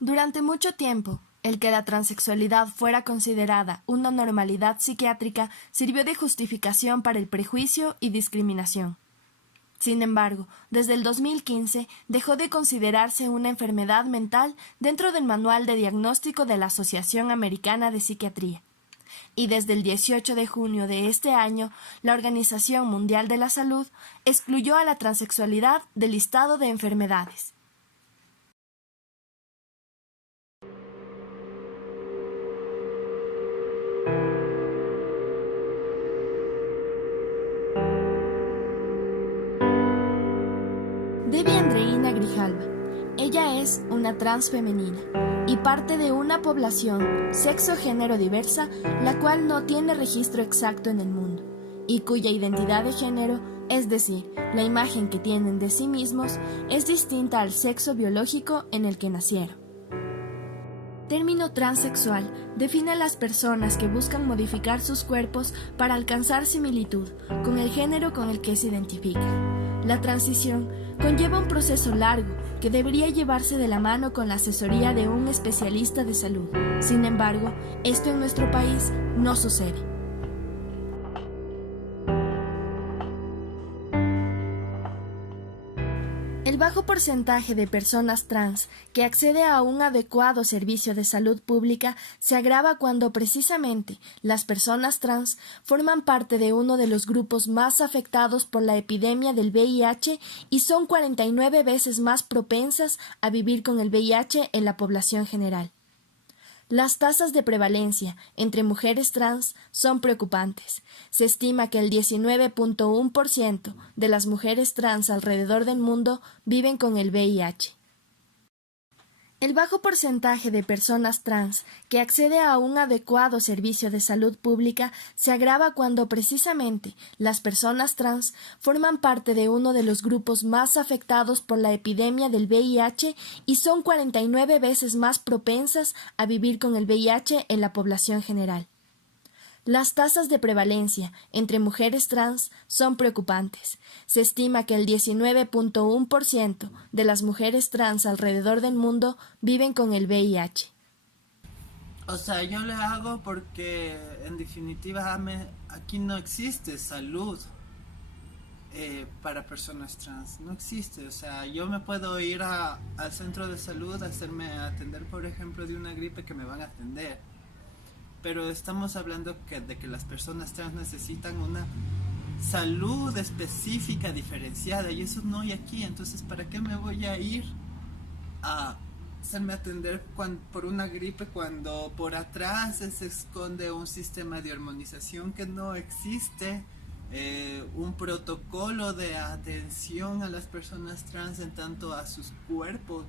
Durante mucho tiempo, el que la transexualidad fuera considerada una normalidad psiquiátrica sirvió de justificación para el prejuicio y discriminación. Sin embargo, desde el 2015 dejó de considerarse una enfermedad mental dentro del Manual de Diagnóstico de la Asociación Americana de Psiquiatría. Y desde el 18 de junio de este año, la Organización Mundial de la Salud excluyó a la transexualidad del listado de enfermedades. Debbie Andreina Grijalva. Ella es una trans femenina y parte de una población sexo-género diversa, la cual no tiene registro exacto en el mundo y cuya identidad de género, es decir, la imagen que tienen de sí mismos, es distinta al sexo biológico en el que nacieron. Término transexual define a las personas que buscan modificar sus cuerpos para alcanzar similitud con el género con el que se identifican. La transición conlleva un proceso largo que debería llevarse de la mano con la asesoría de un especialista de salud. Sin embargo, esto en nuestro país no sucede. El bajo porcentaje de personas trans que accede a un adecuado servicio de salud pública se agrava cuando precisamente las personas trans forman parte de uno de los grupos más afectados por la epidemia del VIH y son 49 veces más propensas a vivir con el VIH en la población general. Las tasas de prevalencia entre mujeres trans son preocupantes. Se estima que el 19.1% de las mujeres trans alrededor del mundo viven con el VIH. El bajo porcentaje de personas trans que accede a un adecuado servicio de salud pública se agrava cuando precisamente las personas trans forman parte de uno de los grupos más afectados por la epidemia del VIH y son 49 veces más propensas a vivir con el VIH en la población general. Las tasas de prevalencia entre mujeres trans son preocupantes. Se estima que el 19.1% de las mujeres trans alrededor del mundo viven con el VIH. O sea, yo lo hago porque en definitiva aquí no existe salud para personas trans. No existe. O sea, yo me puedo ir al centro de salud a hacerme atender, por ejemplo, de una gripe que me van a atender. Pero estamos hablando de que las personas trans necesitan una salud específica, diferenciada, y eso no hay aquí. Entonces, ¿para qué me voy a ir a hacerme atender por una gripe cuando por atrás se esconde un sistema de hormonización que no existe? Un protocolo de atención a las personas trans en tanto a sus cuerpos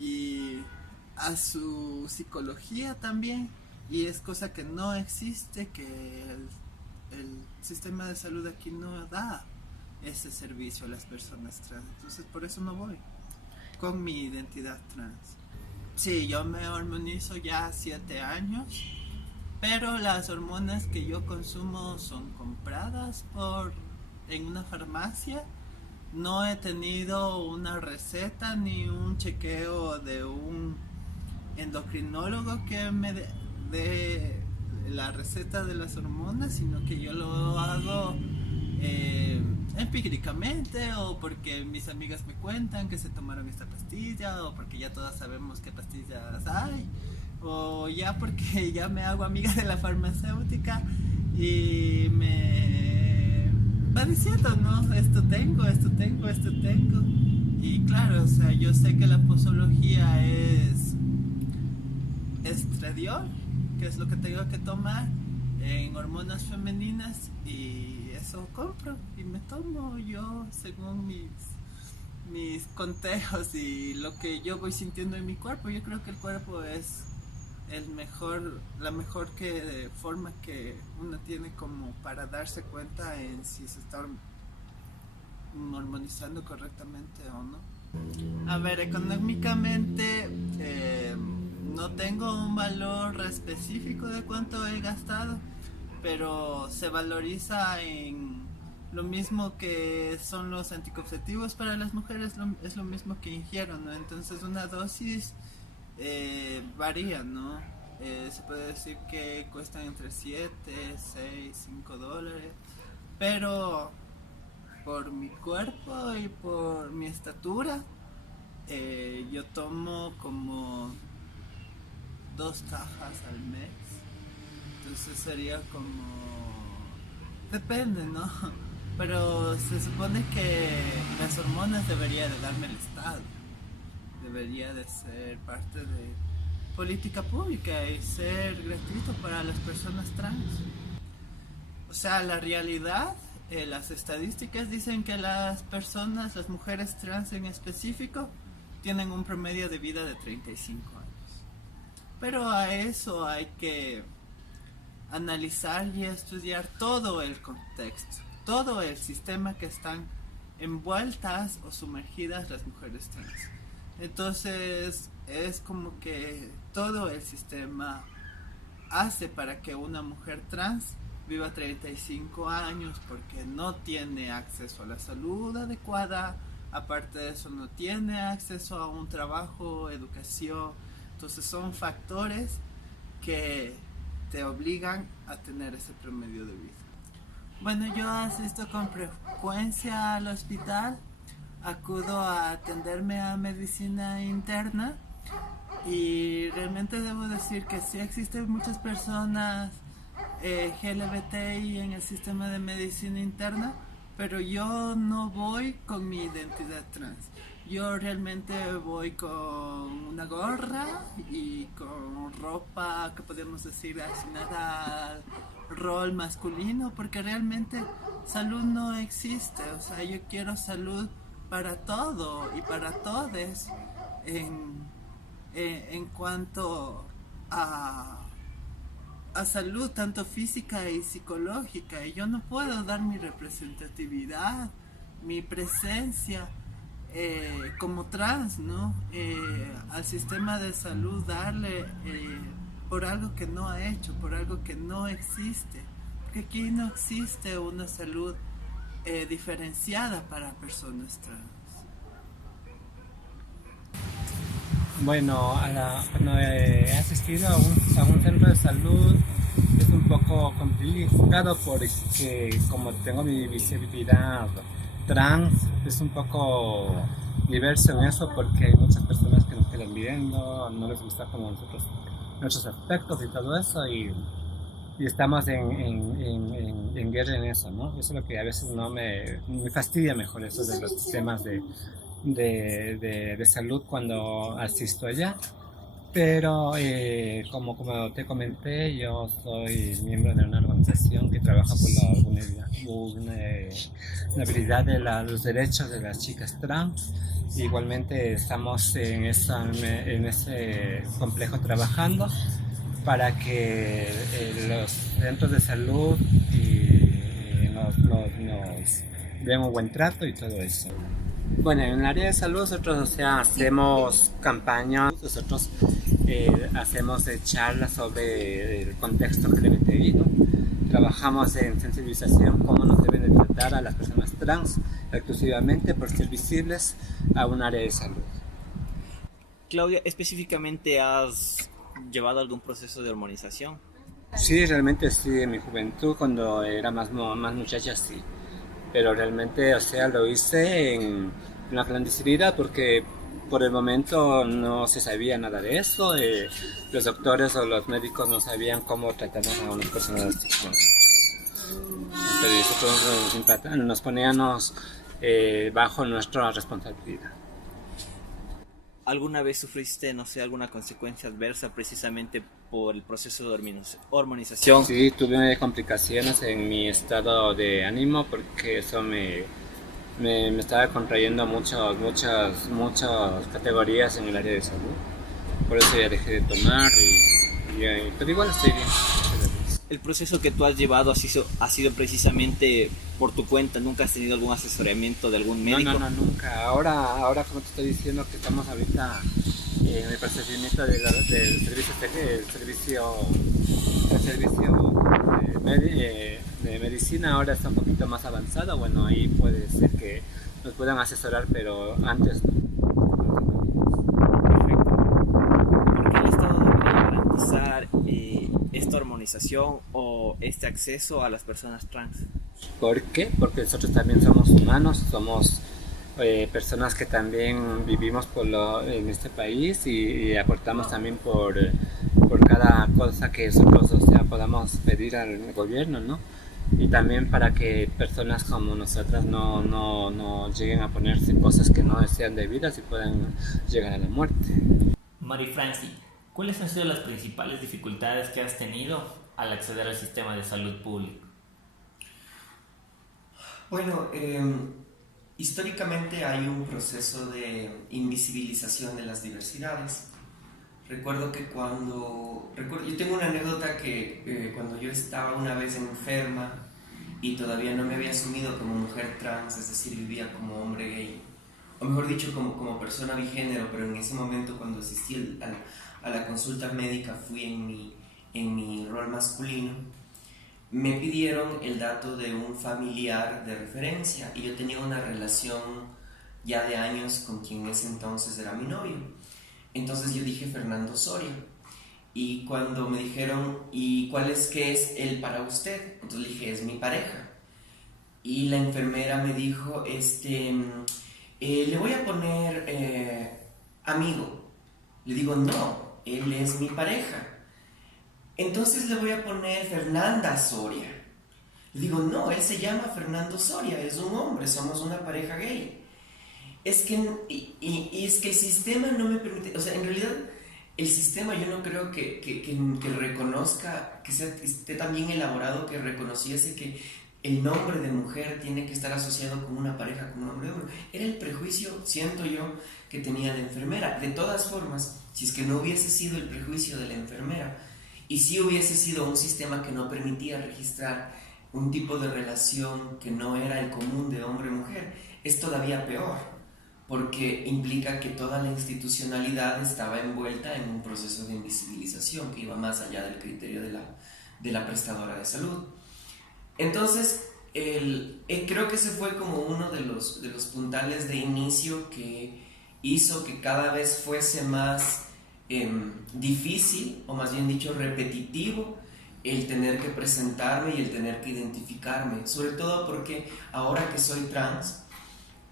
y a su psicología también. Y es cosa que no existe, que el sistema de salud aquí no da ese servicio a las personas trans. Entonces por eso no voy con mi identidad trans. Sí, yo me hormonizo ya 7 años, pero las hormonas que yo consumo son compradas en una farmacia. No he tenido una receta ni un chequeo de un endocrinólogo que me de la receta de las hormonas, sino que yo lo hago empíricamente, o porque mis amigas me cuentan que se tomaron esta pastilla, o porque ya todas sabemos qué pastillas hay, o ya porque ya me hago amiga de la farmacéutica y me va diciendo, no, esto tengo, esto tengo, esto tengo. Y claro, o sea, yo sé que la posología es estradiol, que es lo que tengo que tomar en hormonas femeninas, y eso compro y me tomo yo según mis conteos y lo que yo voy sintiendo en mi cuerpo. Yo creo que el cuerpo es la mejor forma que uno tiene como para darse cuenta en si se está hormonizando correctamente o no. A ver, económicamente no tengo un valor específico de cuánto he gastado, pero se valoriza en lo mismo que son los anticonceptivos para las mujeres, es lo mismo que ingiero, ¿no? Entonces una dosis varía, ¿no? Se puede decir que cuestan entre 7, 6, 5 dólares, pero por mi cuerpo y por mi estatura, yo tomo como 2 cajas al mes, entonces sería como... Depende, ¿no? Pero se supone que las hormonas debería de darme el Estado, debería de ser parte de política pública y ser gratuito para las personas trans. O sea, la realidad, las estadísticas dicen que las personas, las mujeres trans en específico, tienen un promedio de vida de 35 años. Pero a eso hay que analizar y estudiar todo el contexto, todo el sistema que están envueltas o sumergidas las mujeres trans. Entonces es como que todo el sistema hace para que una mujer trans viva 35 años porque no tiene acceso a la salud adecuada, aparte de eso no tiene acceso a un trabajo, educación. Entonces son factores que te obligan a tener ese promedio de vida. Bueno, yo asisto con frecuencia al hospital, acudo a atenderme a medicina interna y realmente debo decir que sí existen muchas personas LGBTI en el sistema de medicina interna, pero yo no voy con mi identidad trans. Yo realmente voy con una gorra y con ropa que podemos decir asignada al rol masculino, porque realmente salud no existe. O sea, yo quiero salud para todo y para todes en cuanto a salud tanto física y psicológica, y yo no puedo dar mi representatividad, mi presencia como trans, ¿no? Al sistema de salud darle por algo que no ha hecho, por algo que no existe, porque aquí no existe una salud diferenciada para personas trans. Bueno, cuando he asistido a un centro de salud es un poco complicado porque como tengo mi visibilidad trans, es un poco diverso en eso porque hay muchas personas que nos quedan viendo, no les gusta como nuestros aspectos y todo eso y estamos en guerra en eso, ¿no? Eso es lo que a veces no me fastidia mejor, eso de los sistemas de salud cuando asisto allá. Pero como te comenté, yo soy miembro de una organización que trabaja por la vulnerabilidad de los derechos de las chicas trans. Igualmente estamos en ese complejo trabajando para que los centros de salud nos den un buen trato y todo eso. Bueno, en el área de salud nosotros hacemos campañas, nosotros hacemos charlas sobre el contexto LGBTI, ¿no? Trabajamos en sensibilización, cómo nos deben de tratar a las personas trans exclusivamente por ser visibles a un área de salud. Claudia, específicamente ¿has llevado algún proceso de hormonización? Sí, realmente sí, en mi juventud, cuando era más muchacha, sí. Pero realmente, o sea, lo hice en la clandestinidad porque por el momento no se sabía nada de eso. Los doctores o los médicos no sabían cómo tratar a unas personas así. Pero nos poníamos bajo nuestra responsabilidad. ¿Alguna vez sufriste, no sé, alguna consecuencia adversa precisamente por el proceso de hormonización? Sí, tuve complicaciones en mi estado de ánimo porque eso me estaba contrayendo muchas categorías en el área de salud. Por eso ya dejé de tomar, pero igual estoy bien. ¿El proceso que tú has llevado ha sido precisamente por tu cuenta? ¿Nunca has tenido algún asesoramiento de algún médico? No, nunca. Ahora como te estoy diciendo que estamos ahorita en el procedimiento del servicio de medicina, ahora está un poquito más avanzado. Bueno, ahí puede ser que nos puedan asesorar, pero antes no. Perfecto. demonización o este acceso a las personas trans? ¿Por qué? Porque nosotros también somos humanos, somos personas que también vivimos en este país y aportamos también por cada cosa que nosotros, o sea, podamos pedir al gobierno, ¿no? Y también para que personas como nosotras no lleguen a ponerse cosas que no sean debidas y puedan llegar a la muerte. Marifranci, ¿cuáles han sido las principales dificultades que has tenido al acceder al sistema de salud público? Bueno, históricamente hay un proceso de invisibilización de las diversidades. Recuerdo que yo tengo una anécdota que cuando yo estaba una vez enferma y todavía no me había asumido como mujer trans, es decir, vivía como hombre gay, o mejor dicho, como persona bigénero, pero en ese momento cuando asistí a la consulta médica fui en mi rol masculino, me pidieron el dato de un familiar de referencia y yo tenía una relación ya de años con quien en ese entonces era mi novio. Entonces yo dije Fernando Soria y cuando me dijeron ¿y qué es él para usted? Entonces le dije es mi pareja y la enfermera me dijo le voy a poner amigo. Le digo no, él es mi pareja. Entonces le voy a poner Fernanda Soria. Le digo, no, él se llama Fernando Soria, es un hombre, somos una pareja gay. Es que el sistema no me permite, o sea, en realidad el sistema yo no creo que reconozca, que esté tan bien elaborado que reconociese que el nombre de mujer tiene que estar asociado con una pareja, con un hombre de hombre. Era el prejuicio, siento yo, que tenía la enfermera. De todas formas, si es que no hubiese sido el prejuicio de la enfermera, y si hubiese sido un sistema que no permitía registrar un tipo de relación que no era el común de hombre-mujer, es todavía peor, porque implica que toda la institucionalidad estaba envuelta en un proceso de invisibilización que iba más allá del criterio de la prestadora de salud. Entonces, creo que ese fue como uno de los puntales de inicio que hizo que cada vez fuese más difícil, o más bien dicho repetitivo, el tener que presentarme y el tener que identificarme, sobre todo porque ahora que soy trans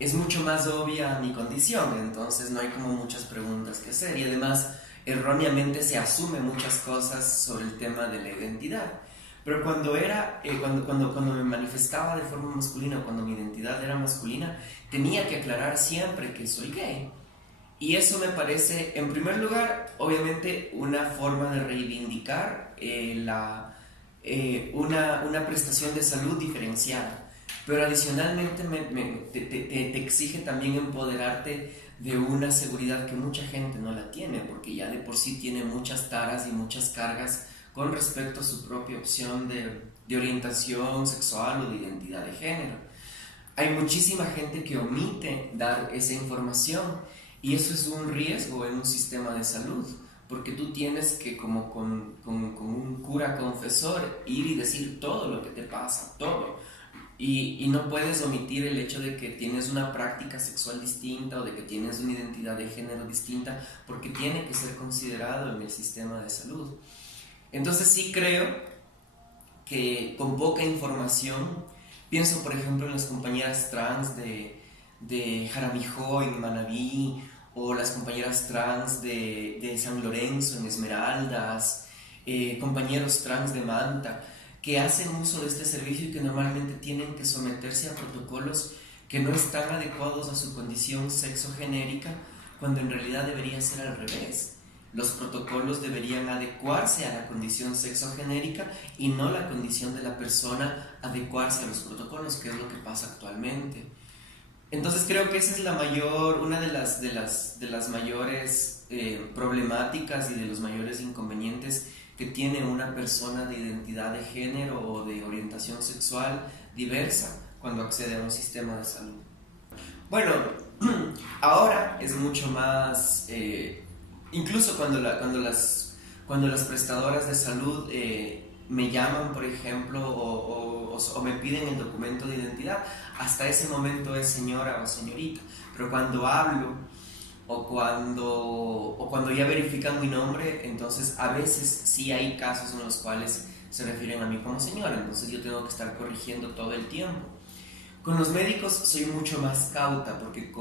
es mucho más obvia mi condición, entonces no hay como muchas preguntas que hacer y además erróneamente se asume muchas cosas sobre el tema de la identidad. Pero cuando me manifestaba de forma masculina o cuando mi identidad era masculina, tenía que aclarar siempre que soy gay. Y eso me parece, en primer lugar, obviamente una forma de reivindicar una prestación de salud diferenciada. Pero adicionalmente te exige también empoderarte de una seguridad que mucha gente no la tiene, porque ya de por sí tiene muchas taras y muchas cargas con respecto a su propia opción de orientación sexual o de identidad de género. Hay muchísima gente que omite dar esa información y eso es un riesgo en un sistema de salud, porque tú tienes que, como con un cura confesor, ir y decir todo lo que te pasa, todo. Y no puedes omitir el hecho de que tienes una práctica sexual distinta o de que tienes una identidad de género distinta, porque tiene que ser considerado en el sistema de salud. Entonces sí creo que con poca información, pienso por ejemplo en las compañeras trans de Jaramijó en Manabí, o las compañeras trans de San Lorenzo en Esmeraldas, compañeros trans de Manta, que hacen uso de este servicio y que normalmente tienen que someterse a protocolos que no están adecuados a su condición sexogenérica, cuando en realidad debería ser al revés. Los protocolos deberían adecuarse a la condición sexogenérica y no la condición de la persona adecuarse a los protocolos, que es lo que pasa actualmente. Entonces creo que esa es una de las mayores problemáticas y de los mayores inconvenientes que tiene una persona de identidad de género o de orientación sexual diversa cuando accede a un sistema de salud. Bueno, ahora es mucho más, incluso cuando las prestadoras de salud me llaman, por ejemplo, o me piden el documento de identidad, hasta ese momento es señora o señorita, pero cuando hablo o cuando ya verifican mi nombre, entonces a veces sí hay casos en los cuales se refieren a mí como señora, entonces yo tengo que estar corrigiendo todo el tiempo. Con los médicos soy mucho más cauta porque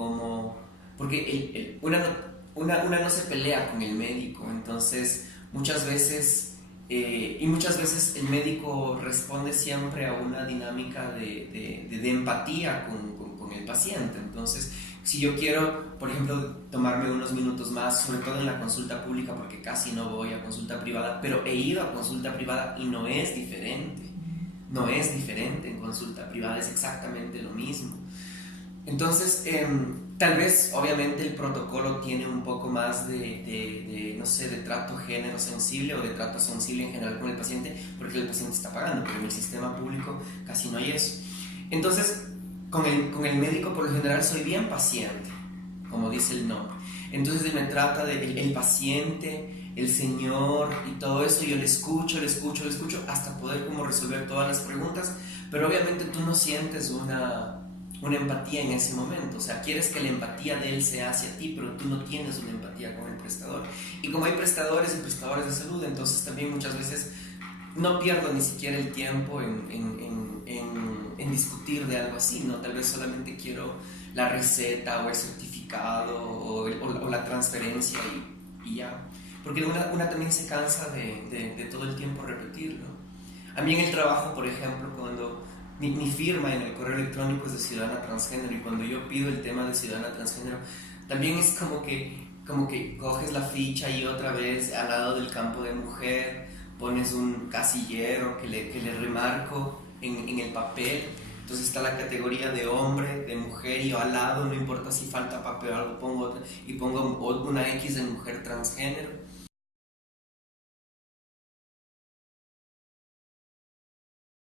una no se pelea con el médico, entonces muchas veces el médico responde siempre a una dinámica de empatía con el paciente. Entonces, si yo quiero, por ejemplo, tomarme unos minutos más, sobre todo en la consulta pública, porque casi no voy a consulta privada, pero he ido a consulta privada y no es diferente. No es diferente en consulta privada, es exactamente lo mismo. Entonces, tal vez, obviamente, el protocolo tiene un poco más no sé, de trato género sensible o de trato sensible en general con el paciente, porque el paciente está pagando, pero en el sistema público casi no hay eso. Entonces, con el médico por lo general soy bien paciente, como dice el nombre. Entonces me trata del paciente, el señor y todo eso, yo le escucho hasta poder como resolver todas las preguntas, pero obviamente tú no sientes una empatía en ese momento, o sea, quieres que la empatía de él sea hacia ti, pero tú no tienes una empatía con el prestador. Y como hay prestadores y prestadores de salud, entonces también muchas veces no pierdo ni siquiera el tiempo en discutir de algo así, ¿no? Tal vez solamente quiero la receta o el certificado o la transferencia y ya. Porque una también se cansa de todo el tiempo repetirlo. A mí en el trabajo, por ejemplo, cuando mi firma en el correo electrónico es de ciudadana transgénero, y cuando yo pido el tema de ciudadana transgénero, también es como que coges la ficha y otra vez al lado del campo de mujer pones un casillero que le remarco en el papel. Entonces está la categoría de hombre, de mujer, y yo al lado, no importa si falta papel o algo, pongo una X de mujer transgénero.